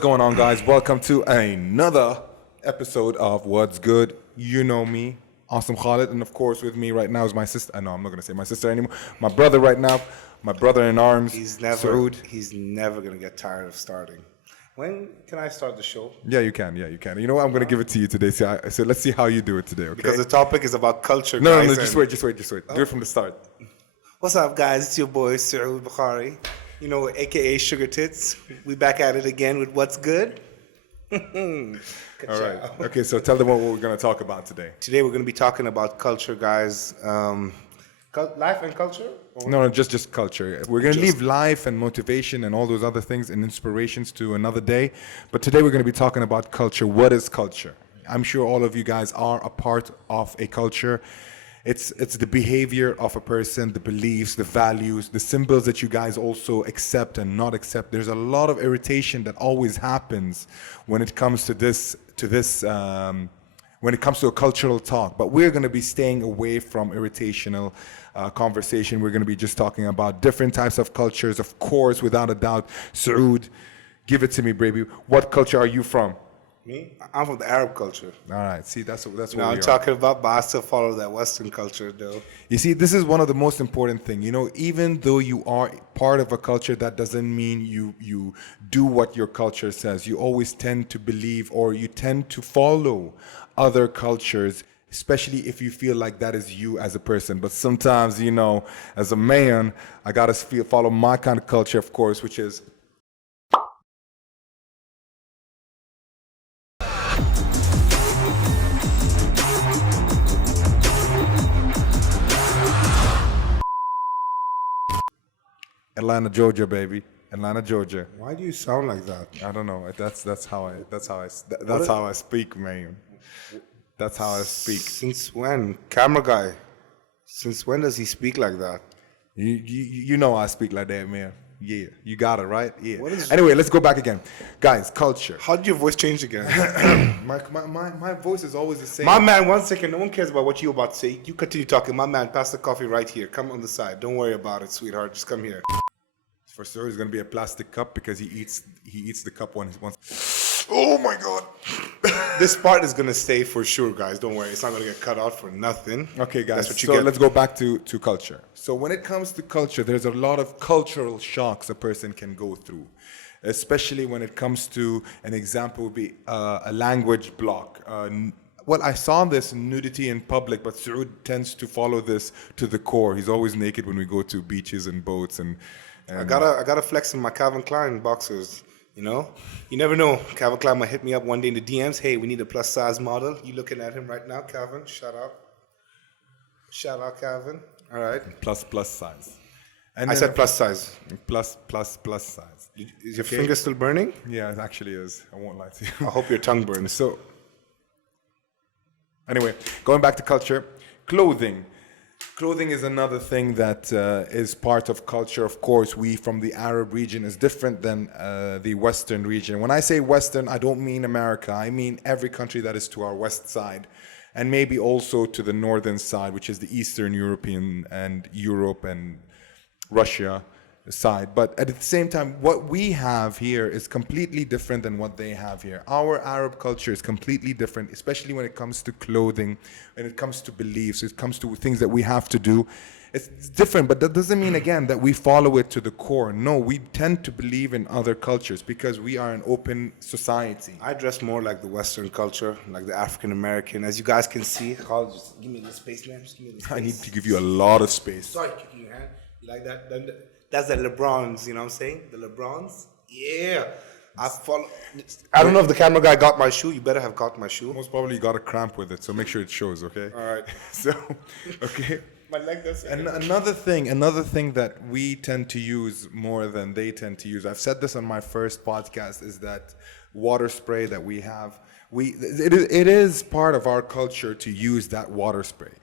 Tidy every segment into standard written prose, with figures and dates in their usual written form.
What's going on, guys? Welcome to another episode of What's Good. You know me, Awesome Khalid, and of course with me right now is my sister. No, I'm not gonna say my sister anymore. My brother right now, my brother in arms, Saud. He's never gonna get tired of starting. When can I start the show? Yeah, you can. You know what? I'm gonna give it to you today. So let's see how you do it today, okay? Because the topic is about culture. No, guys, just wait. Do it from the start. What's up, guys? It's your boy Saud Bukhari. You know, aka Sugar Tits. We back at it again with What's Good. All right. Okay, so tell them what we're gonna talk about today. Today we're gonna be talking about culture, guys. Life and culture. No, just culture. We're going to leave life and motivation and all those other things and inspirations to another day. But today we're going to be talking about culture. What is culture? I'm sure all of you guys are a part of a culture. It's the behavior of a person, the beliefs, the values, the symbols that you guys also accept and not accept. There's a lot of irritation that always happens when it comes to when it comes to a cultural talk, but we're going to be staying away from irritational conversation. We're going to be just talking about different types of cultures, of course, without a doubt. Saud, give it to me, baby. What culture are you from? Me? I'm from the Arab culture. All right, see, that's what no, I'm talking about, but I still follow that Western culture, though. You see, this is one of the most important things. You know, even though you are part of a culture, that doesn't mean you do what your culture says. You always tend to believe or you tend to follow other cultures, especially if you feel like that is you as a person. But sometimes, you know, as a man, I gotta follow my kind of culture, of course, which is Atlanta, Georgia, baby. Atlanta, Georgia. Why do you sound like that? I don't know. That's how I speak, man. That's how I speak. Since when? Camera guy. Since when does he speak like that? You know I speak like that, man. Yeah, you got it, right? Yeah. Anyway, let's go back again. Guys, culture. How did your voice change again? my voice is always the same. My man, 1 second. No one cares about what you're about to say. You continue talking. My man, pass the coffee right here. Come on the side. Don't worry about it, sweetheart. Just come here. For sure, it's gonna be a plastic cup because he eats the cup when he wants. Oh my God! This part is gonna stay for sure, guys. Don't worry, it's not gonna get cut out for nothing. Okay, guys. That's what you get. Let's go back to culture. So when it comes to culture, there's a lot of cultural shocks a person can go through, especially when it comes to an example would be a language block. Well, I saw this nudity in public, but Saud tends to follow this to the core. He's always naked when we go to beaches and boats and I gotta flex in my Calvin Klein boxers. You know, you never know. Calvin Klein might hit me up one day in the DMs. Hey, we need a plus size model. You looking at him right now, Calvin? Shout out, Calvin. All right. Plus size. And I said plus size. Plus size. Is your finger still burning? Yeah, it actually is. I won't lie to you. I hope your tongue burns. So, anyway, going back to culture, clothing. Clothing is another thing that is part of culture. Of course, we from the Arab region is different than the Western region. When I say Western, I don't mean America. I mean every country that is to our west side, and maybe also to the northern side, which is the Eastern European and Europe and Russia side. But at the same time, what we have here is completely different than what they have here. Our Arab culture is completely different, especially when it comes to clothing, when it comes to beliefs, it comes to things that we have to do. It's different, but that doesn't mean, again, that we follow it to the core. No, we tend to believe in other cultures because we are an open society. I dress more like the Western culture, like the African American. As you guys can see, Carl, just give me the space, man. Just give me the space. I need to give you a lot of space. Sorry, kicking your hand. You like that? That's the LeBrons, you know what I'm saying? The LeBrons? Yeah. I don't know if the camera guy got my shoe. You better have got my shoe. Most probably you got a cramp with it, so make sure it shows, okay? All right. So, okay. My leg does. And another thing that we tend to use more than they tend to use, I've said this on my first podcast, is that water spray that we have. It is part of our culture to use that water spray.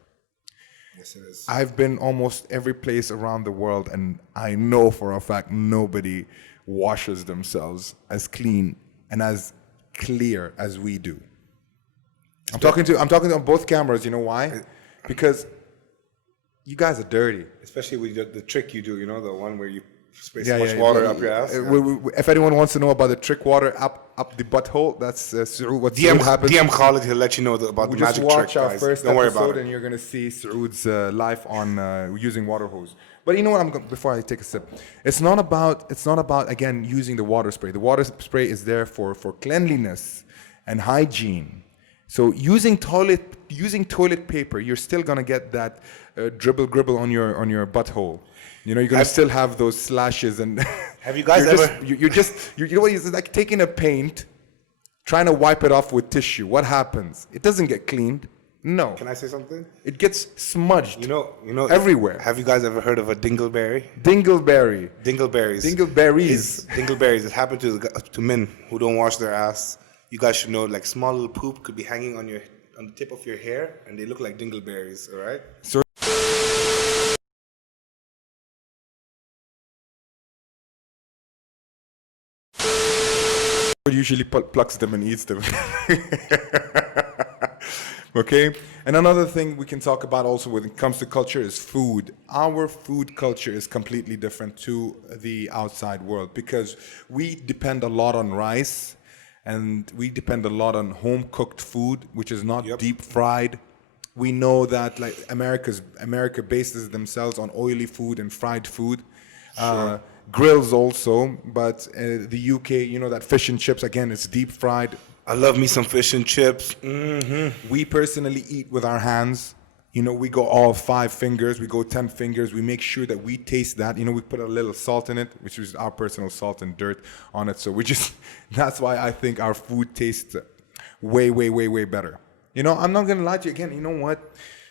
Yes, it is. I've been almost every place around the world, and I know for a fact nobody washes themselves as clean and as clear as we do. I'm talking to on both cameras. You know why? Because you guys are dirty. Especially with the trick you do. You know, the one where you Spray so much water up your ass. If anyone wants to know about the trick water up the butthole, that's Saoud. What Saoud happens. DM Khalid, he'll let you know about the magic trick, guys. Just watch our first Don't worry episode, about it. and you're gonna see Saoud's life on using water hose. But you know what? Before I take a sip, it's not about again using the water spray. The water spray is there for cleanliness and hygiene. So using toilet paper, you're still gonna get that gribble on your butthole. You know, you're gonna still have those slashes and. Have you guys you know what? It's like taking a paint, trying to wipe it off with tissue. What happens? It doesn't get cleaned. No. Can I say something? It gets smudged. You know, everywhere. Have you guys ever heard of a dingleberry? Dingleberry. Dingleberries. Dingleberries. Dingleberries. It happened to men who don't wash their ass. You guys should know, like, small little poop could be hanging on the tip of your hair, and they look like dingleberries. All right. So. Usually plucks them and eats them. Okay, and another thing we can talk about also when it comes to culture is food. Our food culture is completely different to the outside world because we depend a lot on rice and we depend a lot on home cooked food, which is not deep fried. We know that like America bases themselves on oily food and fried food. Sure. Grills also, but the UK, you know, that fish and chips, again, it's deep fried. I love me some fish and chips. Mm-hmm. We personally eat with our hands. You know, we go all 5 fingers, we go 10 fingers. We make sure that we taste that. You know, we put a little salt in it, which is our personal salt and dirt on it. So that's why I think our food tastes way, way, way, way better. You know, I'm not going to lie to you again. You know what?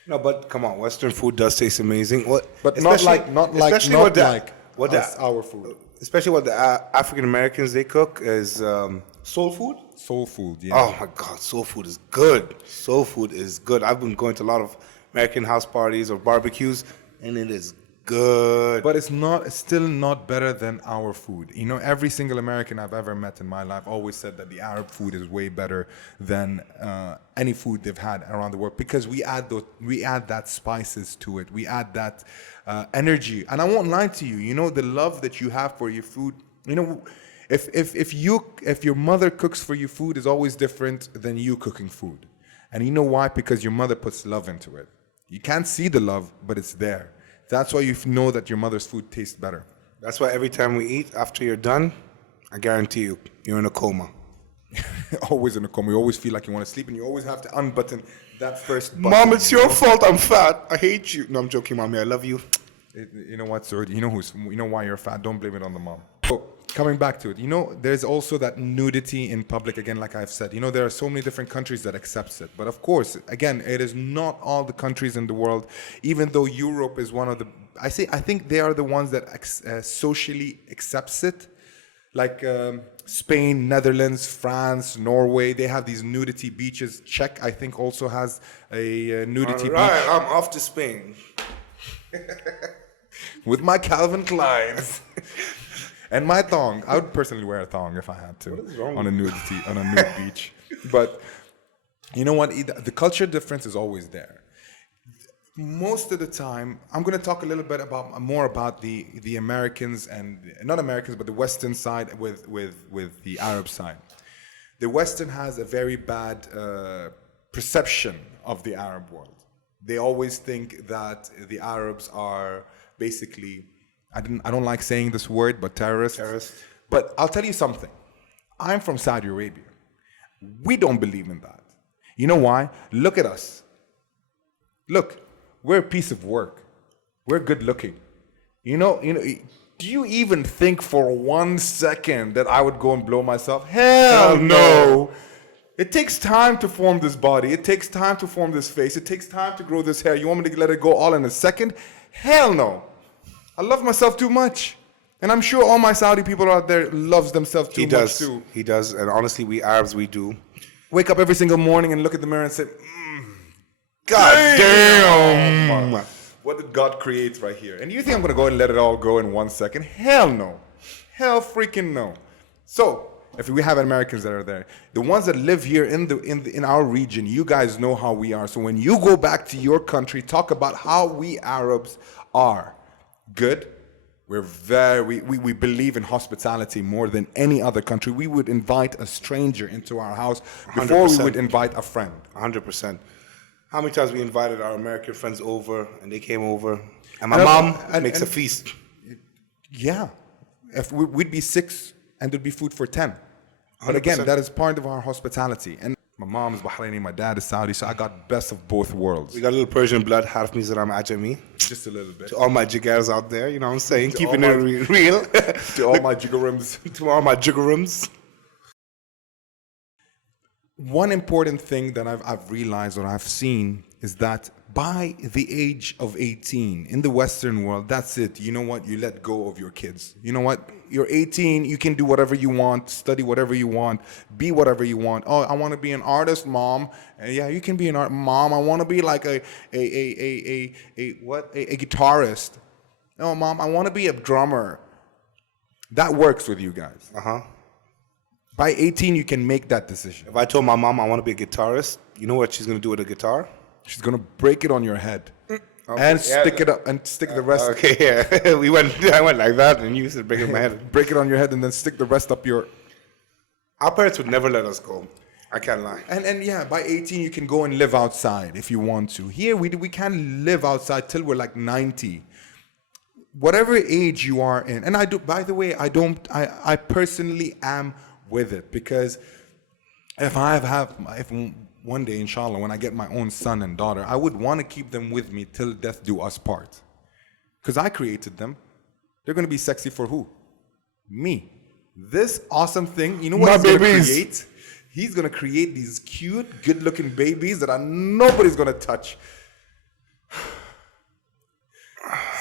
No, but come on, Western food does taste amazing. But not like our food. Especially what the African Americans they cook is soul food. Soul food, yeah. Oh my God, soul food is good. Soul food is good. I've been going to a lot of American house parties or barbecues, and it is good. But it's still not better than our food. You know, every single American I've ever met in my life always said that the Arab food is way better than any food they've had around the world because we add that spices to it. We add that energy. And I won't lie to you. You know, the love that you have for your food. You know, if your mother cooks for you, food is always different than you cooking food. And you know why? Because your mother puts love into it. You can't see the love, but it's there. That's why you know that your mother's food tastes better. That's why every time we eat, after you're done, I guarantee you, you're in a coma. Always in a coma. You always feel like you want to sleep, and you always have to unbutton that first button. Mom, it's your fault I'm fat. I hate you. No, I'm joking, Mommy. I love you. You know what, sir? You know why you're fat. Don't blame it on the mom. So, coming back to it, you know, there's also that nudity in public, again, like I've said. You know, there are so many different countries that accepts it. But of course, again, it is not all the countries in the world, even though Europe is one of the, I think they are the ones that socially accepts it. Like Spain, Netherlands, France, Norway, they have these nudity beaches. Czech, I think, also has a nudity beach. I'm off to Spain. With my Calvin Kleins. And my thong. I would personally wear a thong if I had to on a nude beach. But you know what? The culture difference is always there. Most of the time, I'm going to talk a little bit more about the Americans and not Americans, but the Western side with the Arab side. The Western has a very bad perception of the Arab world. They always think that the Arabs are basically, I don't like saying this word, but terrorists. But I'll tell you something. I'm from Saudi Arabia. We don't believe in that. You know why? Look at us. Look, we're a piece of work. We're good looking. You know, do you even think for 1 second that I would go and blow myself? Hell no. It takes time to form this body. It takes time to form this face. It takes time to grow this hair. You want me to let it go all in a second? Hell no. I love myself too much. And I'm sure all my Saudi people out there loves themselves too much too. He does. And honestly, we Arabs, we do. Wake up every single morning and look at the mirror and say, God damn. What did God create right here? And you think I'm going to go and let it all go in 1 second? Hell no. Hell freaking no. So, if we have Americans that are there, the ones that live here in our region, you guys know how we are. So when you go back to your country, talk about how we Arabs are. Good, We believe in hospitality more than any other country. We would invite a stranger into our house before we 100%. would invite a friend. 100%. How many times we invited our American friends over and they came over, and my And mom makes a feast. Yeah. If we'd be 6 and there'd be food for 10. But again, 100%. that is part of our hospitality. And my mom is Bahraini, my dad is Saudi, so I got best of both worlds. We got a little Persian blood, half Mizoram Ajami. Just a little bit. To all my jigars out there, you know what I'm saying? To Keeping all it my- real. To all my jiggerums. To all my jiggerums. One important thing that I've realized or I've seen is that by the age of 18 in the Western world, that's it. You know what? You let go of your kids. You know what? You're 18, you can do whatever you want, study whatever you want, be whatever you want. Oh, I want to be an artist, mom. Yeah, you can be an art, mom. I want to be like a guitarist. No, mom, I want to be a drummer. That works with you guys. By 18, you can make that decision. If I told my mom I want to be a guitarist, you know what she's going to do with a guitar? She's gonna break it on your head and stick it up and stick the rest. Okay, yeah. I went like that and you said break it in my head. Break it on your head and then stick the rest up your. Our parents would never let us go. I can't lie. And yeah, by 18 you can go and live outside if you want to. Here we can't live outside till we're like 90. Whatever age you are in, and I do. By the way, I personally am with it because if one day, inshallah, when I get my own son and daughter, I would want to keep them with me till death do us part. Because I created them. They're going to be sexy for who? Me. This awesome thing, you know what My he's going to babies. create? He's going to create these cute, good-looking babies that nobody's going to touch.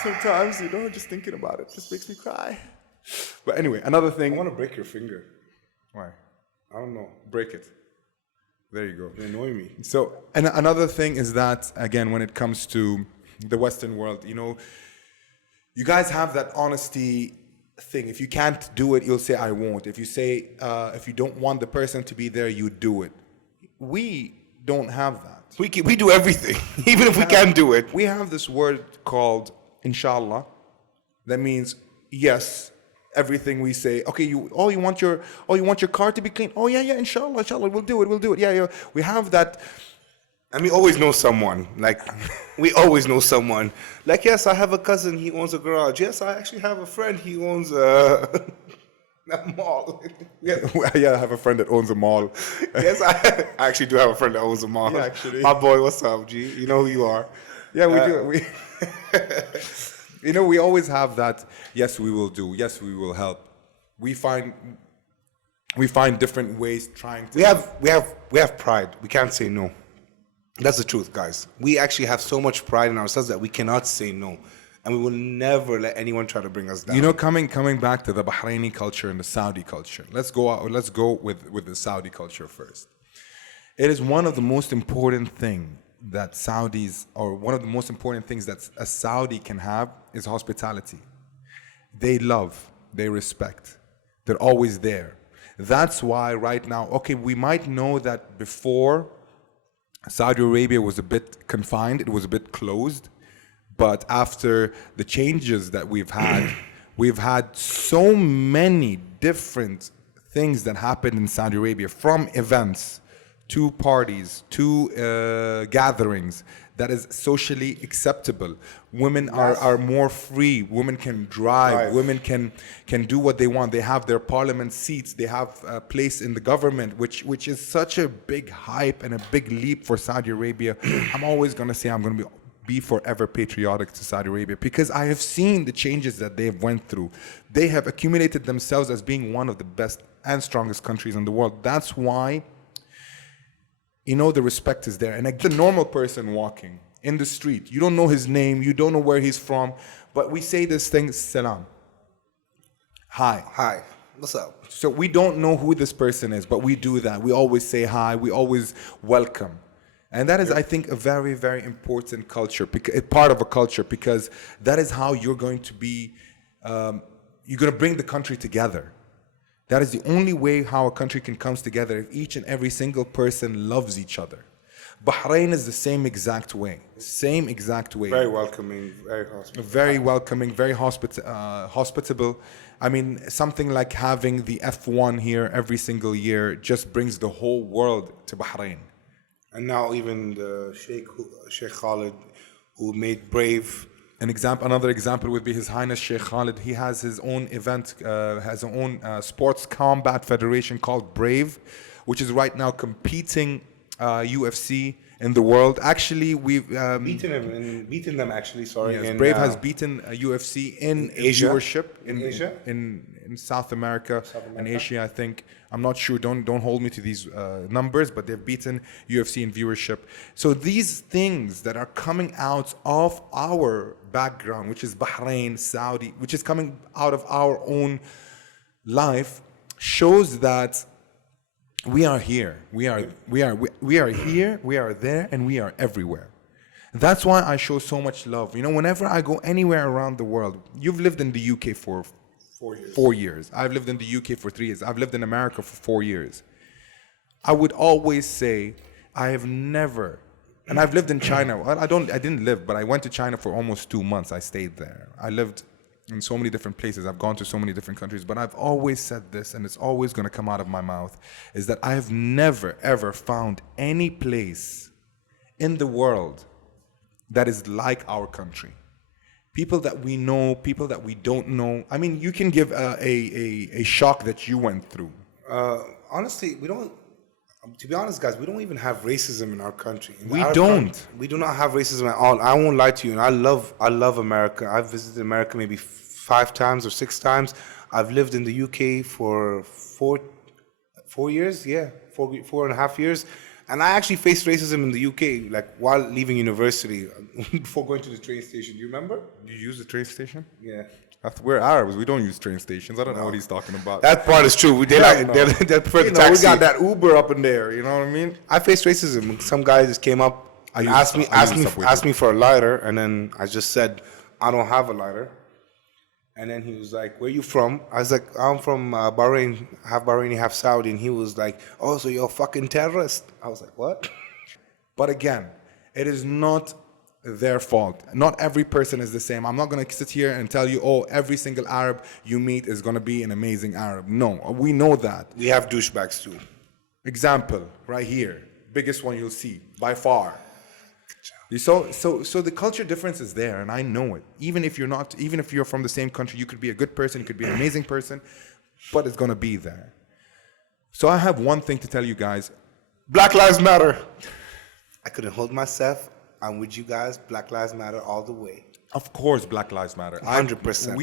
Sometimes, just thinking about it just makes me cry. But anyway, another I thing. want to break your finger. Why? I don't know. Break it. There you go. You annoy me. So, and another thing is that, again, when it comes to the Western world, you guys have that honesty thing. If you can't do it, you'll say, I won't. If you say, if you don't want the person to be there, you do it. We don't have that. We do everything, even if we can't do it. We have this word called inshallah. That means yes. Everything we say, okay, you want your car to be clean. Oh yeah, inshallah, we'll do it. Yeah. We have that. And we always know someone. Like, we always know someone. Like, yes, I have a cousin, he owns a garage. Yes, I actually have a friend, he owns a mall. Yes. Yeah, I have a friend that owns a mall. Yes, I actually do have a friend that owns a mall. Yeah, actually. My boy, what's up, G? You know who you are. Yeah, we do. We always have that. Yes, we will do. Yes, we will help. We find different ways trying to. We have pride. We can't say no. That's the truth, guys. We actually have so much pride in ourselves that we cannot say no, and we will never let anyone try to bring us down. Coming back to the Bahraini culture and the Saudi culture. Let's go with the Saudi culture first. It is one of the most important things that Saudis, or one of the most important things that a Saudi can have, is hospitality. They love, they respect, they're always there. That's why right now, okay, we might know that before Saudi Arabia was a bit confined, it was a bit closed, but after the changes that we've had so many different things that happened in Saudi Arabia, from events to parties, to gatherings that is socially acceptable. Women are more free. Women can drive. Women can do what they want. They have their parliament seats. They have a place in the government, which is such a big hype and a big leap for Saudi Arabia. I'm always going to say I'm going to be forever patriotic to Saudi Arabia because I have seen the changes that they have went through. They have accumulated themselves as being one of the best and strongest countries in the world. That's why the respect is there. And like the normal person walking in the street, you don't know his name, you don't know where he's from, but we say this thing, salam. Hi. What's up? So we don't know who this person is, but we do that. We always say hi, we always welcome. And that is, I think, a very, very important culture, part of a culture, because that is how you're going to be, you're going to bring the country together. That is the only way how a country can come together, if each and every single person loves each other. Bahrain is the same exact way. Same exact way. Very welcoming, very hospitable. Very welcoming, very hospitable. I mean, something like having the F1 here every single year just brings the whole world to Bahrain. And now even the Sheikh Khalid, who made Brave. Another example would be His Highness Sheikh Khalid. He has his own event, has his own sports combat federation called Brave, which is right now competing UFC in the world. Actually, we've beaten them actually. Sorry, yes, Brave has beaten UFC in Asia, viewership in Asia, in South America and Asia. I think I'm not sure. Don't hold me to these numbers, but they've beaten UFC in viewership. So these things that are coming out of our background, which is Bahrain, Saudi, which is coming out of our own life, shows that we are here. We are here. We are there, and we are everywhere. That's why I show so much love. You know, whenever I go anywhere around the world, you've lived in the UK for 4 years. 4 years. I've lived in the UK for 3 years. I've lived in America for 4 years. I would always say I have never, and I've lived in China. Well, I didn't live, but I went to China for almost 2 months. I stayed there. I lived in so many different places. I've gone to so many different countries, but I've always said this, and it's always going to come out of my mouth, is that I have never, ever found any place in the world that is like our country. People that we know, people that we don't know. I mean, you can give a shock that you went through. Honestly, we don't. To be honest, guys, we don't even have racism in our country. We don't. We do not have racism at all. I won't lie to you. And I love America. I've visited America maybe 5 times or 6 times. I've lived in the UK for 4 years. Yeah, 4.5 years. And I actually faced racism in the UK, like while leaving university, before going to the train station. Do you remember? You use the train station? Yeah. We're Arabs. We don't use train stations. I don't know what he's talking about. That part is true. They prefer the taxi. We got that Uber up in there. You know what I mean? I faced racism. Some guy just came up and asked me for a lighter, and then I just said, I don't have a lighter. And then he was like, where you from? I was like, I'm from Bahrain, half Bahraini, half Saudi. And he was like, oh, so you're a fucking terrorist. I was like, what? But again, it is not their fault. Not every person is the same. I'm not going to sit here and tell you, oh, every single Arab you meet is going to be an amazing Arab. No, we know that. We have douchebags too. Example, right here. Biggest one you'll see, by far. So the culture difference is there, and I know it. Even if you're from the same country, you could be a good person, you could be an amazing person, but it's gonna be there. So I have one thing to tell you guys. Black Lives Matter. I couldn't hold myself. I'm with you guys. Black Lives Matter all the way. Of course, Black Lives Matter. 100%.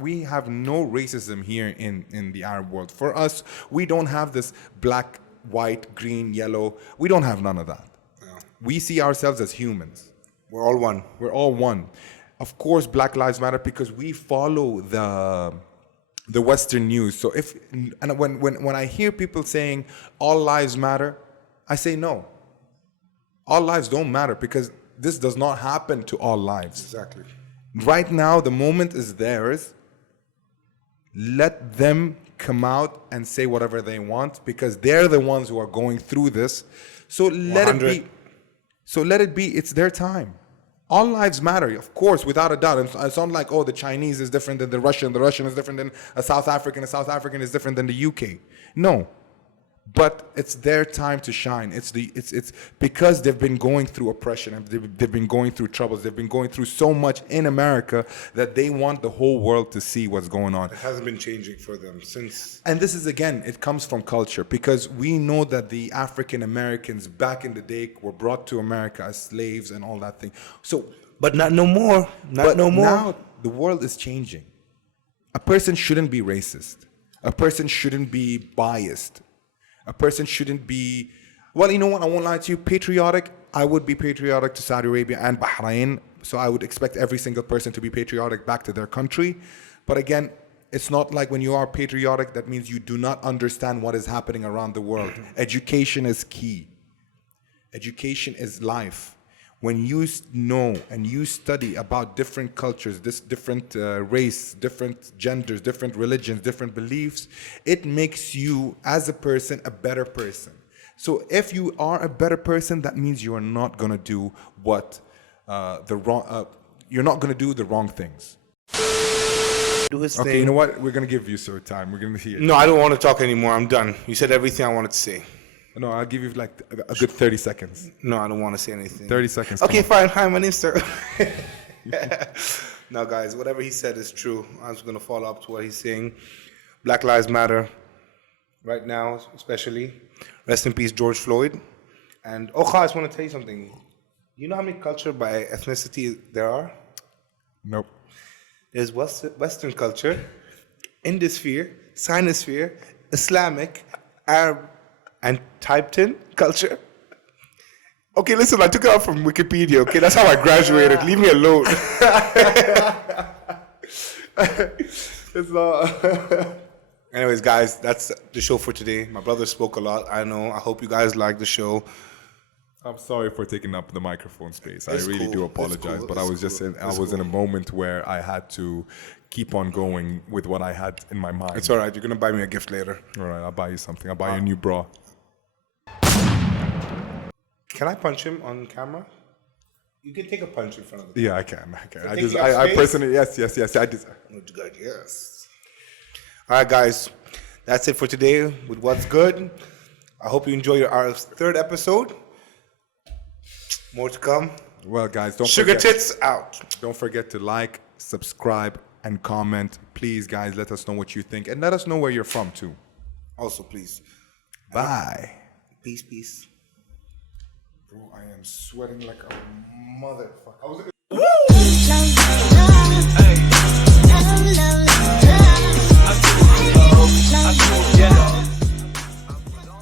We have no racism here in the Arab world. For us, we don't have this black, white, green, yellow. We don't have none of that. We see ourselves as humans. We're all one. We're all one. Of course, Black Lives Matter because we follow the Western news. So when I hear people saying all lives matter, I say no. All lives don't matter because this does not happen to all lives. Exactly. Right now, the moment is theirs. Let them come out and say whatever they want because they're the ones who are going through this. So let it be. So let it be. It's their time. All lives matter, of course, without a doubt. It's not like, oh, the Chinese is different than the Russian is different than a South African is different than the UK. No. But it's their time to shine. It's because they've been going through oppression and they've been going through troubles. They've been going through so much in America that they want the whole world to see what's going on. It hasn't been changing for them since. And this is, again, it comes from culture because we know that the African Americans back in the day were brought to America as slaves and all that thing. So, but not no more. Now the world is changing. A person shouldn't be racist. A person shouldn't be biased. A person shouldn't be, well, you know what, I won't lie to you, patriotic. I would be patriotic to Saudi Arabia and Bahrain. So I would expect every single person to be patriotic back to their country. But again, it's not like when you are patriotic, that means you do not understand what is happening around the world. Education is key. Education is life. When you know and you study about different cultures, different race, different genders, different religions, different beliefs, it makes you, as a person, a better person. So if you are a better person, that means you are not gonna do what you're not gonna do the wrong things. Do his Okay, thing. you know what? We're gonna give you some time. We're gonna hear. No, I don't want to talk anymore. I'm done. You said everything I wanted to say. No, I'll give you like a good 30 seconds. No, I don't want to say anything. 30 seconds. Okay, fine. Hi, my name's Sir. No, guys, whatever he said is true. I'm just going to follow up to what he's saying. Black Lives Matter right now, especially. Rest in peace, George Floyd. And, I just want to tell you something. You know how many culture by ethnicity there are? Nope. There's Western culture, Indosphere, Sinosphere, Islamic, Arab, and Tibetan culture. Okay, listen, I took it out from Wikipedia, okay? That's how I graduated. Leave me alone. It's not. Anyways, guys, that's the show for today. My brother spoke a lot, I know. I hope you guys liked the show. I'm sorry for taking up the microphone space. It's I really cool. do It's apologize, cool. but I It's was just cool. in, I It's was in a cool. moment where I had to keep on going with what I had in my mind. It's all right. You're going to buy me a gift later. All right, I'll buy you something. I'll buy you a new bra. Can I punch him on camera? You can take a punch in front of the Yeah, I can. I take just, your I space? personally, yes. I just. Good, yes. All right, guys. That's it for today with What's Good. I hope you enjoy our third episode. More to come. Well, guys, don't Sugar forget. tits out. Don't forget to like, subscribe, and comment. Please, guys, let us know what you think, and let us know where you're from too. Also, please. Bye. Peace, peace. Bro, I am sweating like a motherfucker.